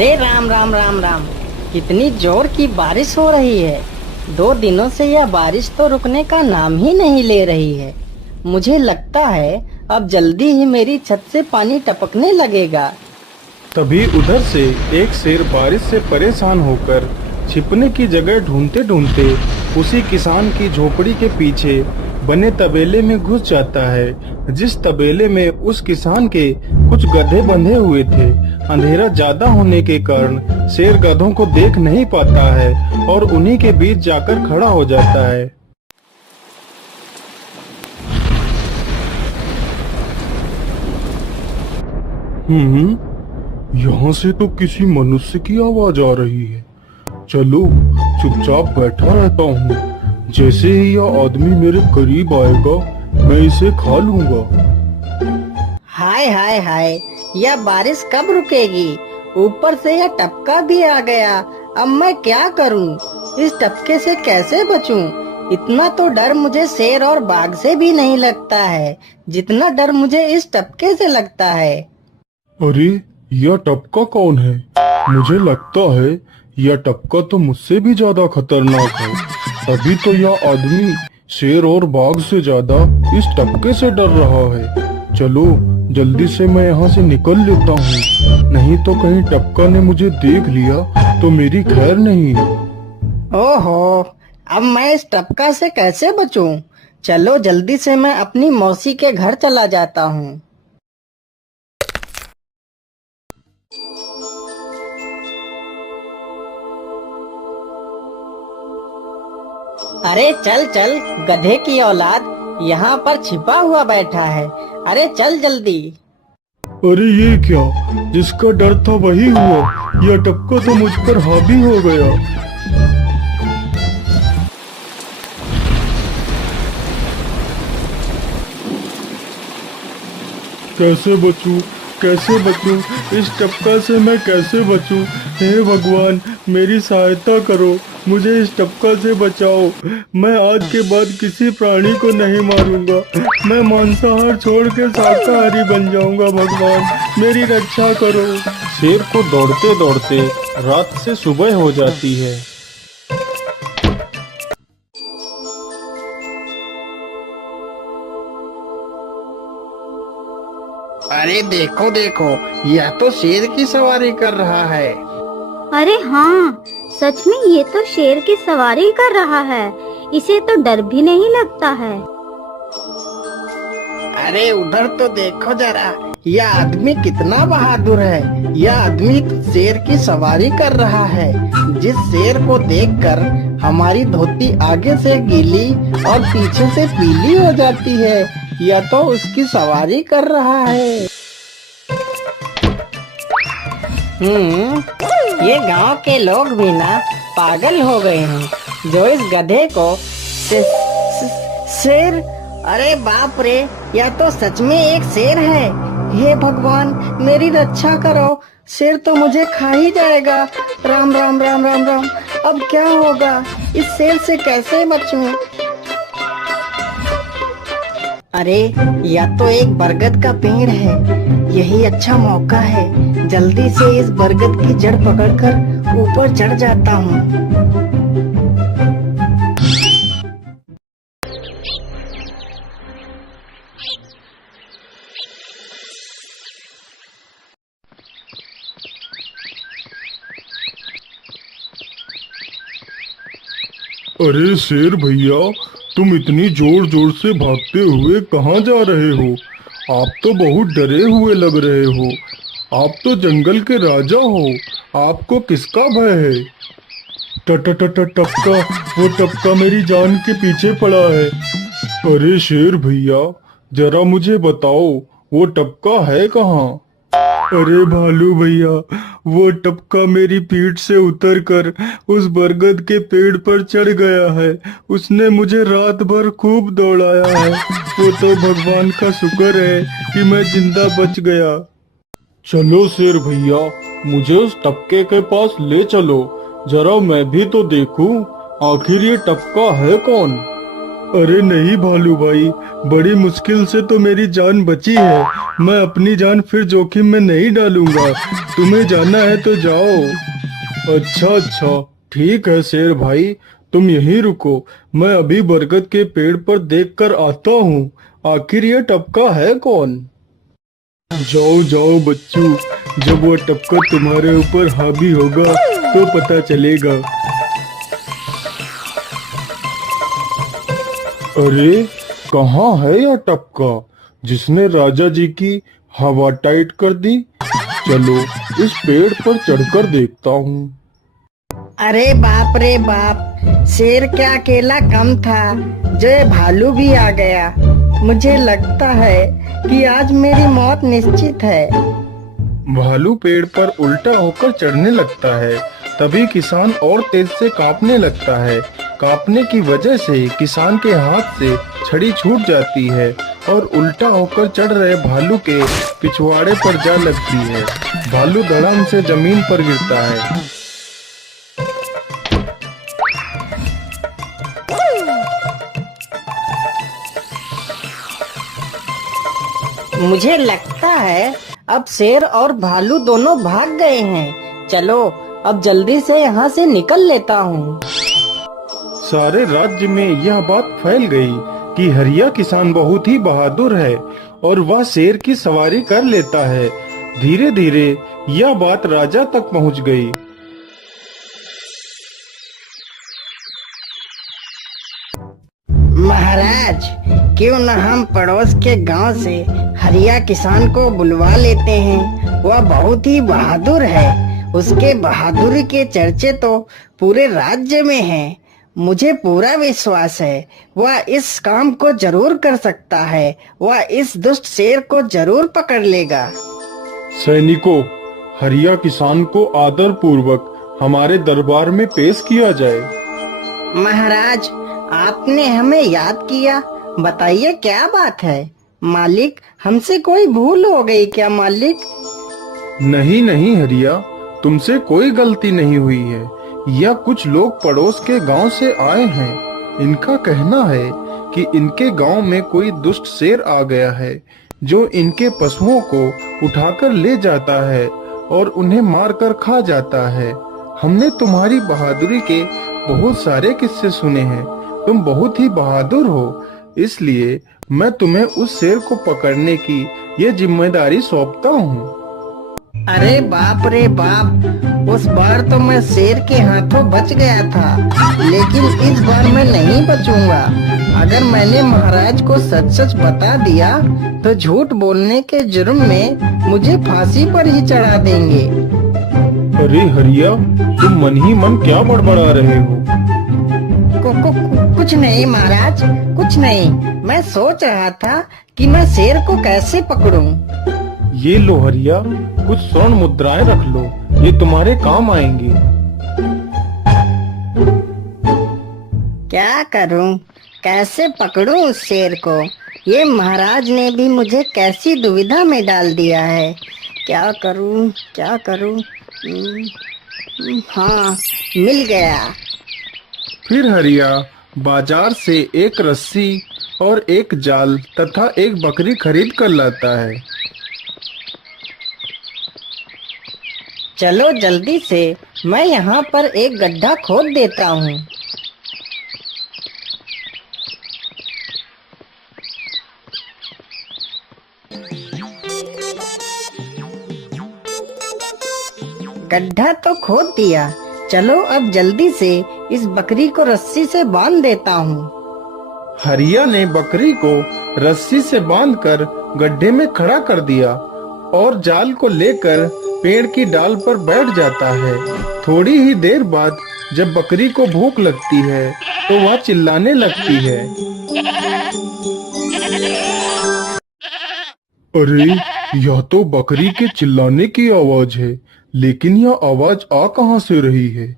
अरे राम राम राम राम। कितनी जोर की बारिश हो रही है। 2 दिनों से यह बारिश तो रुकने का नाम ही नहीं ले रही है। मुझे लगता है अब जल्दी ही मेरी छत से पानी टपकने लगेगा। तभी उधर से एक शेर बारिश से परेशान होकर छिपने की जगह ढूंढते ढूंढते उसी किसान की झोपड़ी के पीछे बने तबेले में घुस जाता है, जिस तबेले में उस किसान के कुछ गधे बंधे हुए थे। अंधेरा ज्यादा होने के कारण शेर गधों को देख नहीं पाता है और उन्हीं के बीच जाकर खड़ा हो जाता है। यहाँ से तो किसी मनुष्य की आवाज आ रही है। चलो चुपचाप बैठा रहता हूँ। जैसे ही यह आदमी मेरे करीब आएगा मैं इसे खा लूंगा। हाय हाय हाय, यह बारिश कब रुकेगी? ऊपर से यह टपका भी आ गया। अब मैं क्या करूं? इस टपके से कैसे बचूं? इतना तो डर मुझे शेर और बाघ से भी नहीं लगता है जितना डर मुझे इस टपके से लगता है। अरे यह टपका कौन है? मुझे लगता है यह टपका तो मुझसे भी ज्यादा खतरनाक है। अभी तो यह आदमी शेर और बाघ से ज्यादा इस टपके से डर रहा है। चलो जल्दी से मैं यहाँ से निकल लेता हूँ, नहीं तो कहीं टपका ने मुझे देख लिया तो मेरी खैर नहीं। ओहो, अब मैं इस टपका से कैसे बचूं? चलो जल्दी से मैं अपनी मौसी के घर चला जाता हूँ। अरे चल चल गधे की औलाद, यहाँ पर छिपा हुआ बैठा है। अरे चल जल्दी। अरे ये क्या, जिसका डर था वही हुआ। यह टपका तो मुझ पर हावी हो गया। कैसे बचूं? कैसे बचूं? इस टपका से मैं कैसे बचूं? हे भगवान मेरी सहायता करो, मुझे इस टपका से बचाओ। मैं आज के बाद किसी प्राणी को नहीं मारूंगा। मैं मांसाहार छोड़ के शाकाहारी बन जाऊंगा। भगवान मेरी रक्षा करो। शेर को दौड़ते दौड़ते रात से सुबह हो जाती है। अरे देखो देखो, यह तो शेर की सवारी कर रहा है। अरे हाँ, सच में ये तो शेर की सवारी कर रहा है। इसे तो डर भी नहीं लगता है। अरे उधर तो देखो जरा, यह आदमी कितना बहादुर है। यह आदमी शेर की सवारी कर रहा है। जिस शेर को देखकर हमारी धोती आगे से गीली और पीछे से पीली हो जाती है, यह तो उसकी सवारी कर रहा है। ये गांव के लोग भी ना पागल हो गए हैं जो इस गधे को शेर। अरे बाप रे, यह तो सच में एक शेर है। हे भगवान मेरी रक्षा करो, शेर तो मुझे खा ही जाएगा। राम राम राम राम राम। अब क्या होगा? इस शेर से कैसे बचूं? अरे यह तो एक बरगद का पेड़ है। यही अच्छा मौका है, जल्दी से इस बरगद की जड़ पकड़कर ऊपर चढ़ जाता हूँ। अरे शेर भैया, तुम इतनी जोर जोर से भागते हुए कहाँ जा रहे हो? आप तो बहुत डरे हुए लग रहे हो। आप तो जंगल के राजा हो, आपको किसका भय है? टपका, वो टपका मेरी जान के पीछे पड़ा है। अरे शेर भैया जरा मुझे बताओ, वो टपका है कहाँ? अरे भालू भैया, वो टपका मेरी पीठ से उतरकर उस बरगद के पेड़ पर चढ़ गया है। उसने मुझे रात भर खूब दौड़ाया है। वो तो भगवान का शुक्र है कि मैं जिंदा बच गया। चलो शेर भैया, मुझे उस टपके के पास ले चलो, जरा मैं भी तो देखूं आखिर ये टपका है कौन। अरे नहीं भालू भाई, बड़ी मुश्किल से तो मेरी जान बची है। मैं अपनी जान फिर जोखिम में नहीं डालूंगा। तुम्हें जाना है तो जाओ। अच्छा अच्छा, ठीक है शेर भाई, तुम यहीं रुको। मैं अभी बरगद के पेड़ पर देख कर आता हूँ। आखिर ये टपका है कौन? जाओ जाओ बच्चों, जब वो टपका तुम्हारे ऊपर हावी होगा तो पता चलेगा। अरे कहाँ है यह टपका जिसने राजा जी की हवा टाइट कर दी? चलो इस पेड़ पर चढ़कर देखता हूँ। अरे बाप रे बाप, शेर क्या अकेला कम था, जो ये भालू भी आ गया। मुझे लगता है कि आज मेरी मौत निश्चित है। भालू पेड़ पर उल्टा होकर चढ़ने लगता है, तभी किसान और तेज से कांपने लगता है। कांपने की वजह से किसान के हाथ से छड़ी छूट जाती है और उल्टा होकर चढ़ रहे भालू के पिछवाड़े पर जा लगती है। भालू धड़ाम से जमीन पर गिरता है। मुझे लगता है अब शेर और भालू दोनों भाग गए हैं। चलो अब जल्दी से यहाँ से निकल लेता हूँ। सारे राज्य में यह बात फैल गई कि हरिया किसान बहुत ही बहादुर है और वह शेर की सवारी कर लेता है। धीरे धीरे यह बात राजा तक पहुँच गई। महाराज, क्यों न हम पड़ोस के गांव से हरिया किसान को बुलवा लेते हैं। वह बहुत ही बहादुर है। उसके बहादुरी के चर्चे तो पूरे राज्य में हैं। मुझे पूरा विश्वास है वह इस काम को जरूर कर सकता है। वह इस दुष्ट शेर को जरूर पकड़ लेगा। सैनिकों, हरिया किसान को आदर पूर्वक हमारे दरबार में पेश किया जाए। महाराज, आपने हमें याद किया। बताइए क्या बात है। मालिक, हमसे कोई भूल हो गई क्या मालिक? नहीं नहीं हरिया, तुमसे कोई गलती नहीं हुई है। यह कुछ लोग पड़ोस के गांव से आए हैं। इनका कहना है कि इनके गांव में कोई दुष्ट शेर आ गया है जो इनके पशुओं को उठाकर ले जाता है और उन्हें मारकर खा जाता है। हमने तुम्हारी बहादुरी के बहुत सारे किस्से सुने हैं। तुम बहुत ही बहादुर हो, इसलिए मैं तुम्हें उस शेर को पकड़ने की ये जिम्मेदारी सौंपता हूँ। अरे बाप रे बाप, उस बार तो मैं शेर के हाथों बच गया था, लेकिन इस बार मैं नहीं बचूंगा। अगर मैंने महाराज को सच सच बता दिया तो झूठ बोलने के जुर्म में मुझे फांसी पर ही चढ़ा देंगे। अरे हरिया, तुम मन ही मन क्या बड़बड़ा रहे हो? कुछ नहीं महाराज, कुछ नहीं। मैं सोच रहा था कि मैं शेर को कैसे पकड़ूं। ये लो हरिया, कुछ स्वर्ण मुद्राएं रख लो, ये तुम्हारे काम आएंगी। क्या करूं, कैसे पकड़ूं उस शेर को? ये महाराज ने भी मुझे कैसी दुविधा में डाल दिया है। क्या करूं, क्या करूं? हाँ, मिल गया। फिर हरिया बाजार से एक रस्सी और एक जाल तथा एक बकरी खरीद कर लाता है। चलो जल्दी से, मैं यहाँ पर एक गड्ढा खोद देता हूँ। गड्ढा तो खोद दिया। चलो अब जल्दी से इस बकरी को रस्सी से बांध देता हूँ। हरिया ने बकरी को रस्सी से बांधकर गड्ढे में खड़ा कर दिया और जाल को लेकर पेड़ की डाल पर बैठ जाता है। थोड़ी ही देर बाद जब बकरी को भूख लगती है तो वह चिल्लाने लगती है। अरे, यह तो बकरी के चिल्लाने की आवाज है, लेकिन यह आवाज आ कहां से रही है?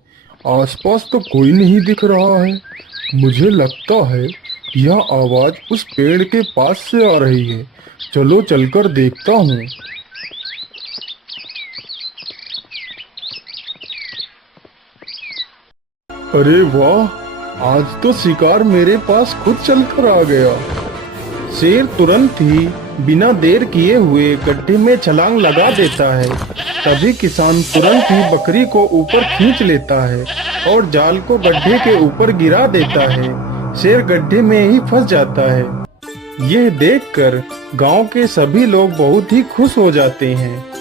आसपास तो कोई नहीं दिख रहा है। मुझे लगता है यह आवाज उस पेड़ के पास से आ रही है। चलो चलकर देखता हूँ। अरे वाह, आज तो शिकार मेरे पास खुद चलकर आ गया। शेर तुरंत ही बिना देर किए हुए गड्ढे में छलांग लगा देता है। तभी किसान तुरंत ही बकरी को ऊपर खींच लेता है और जाल को गड्ढे के ऊपर गिरा देता है। शेर गड्ढे में ही फंस जाता है। यह देखकर गांव के सभी लोग बहुत ही खुश हो जाते हैं।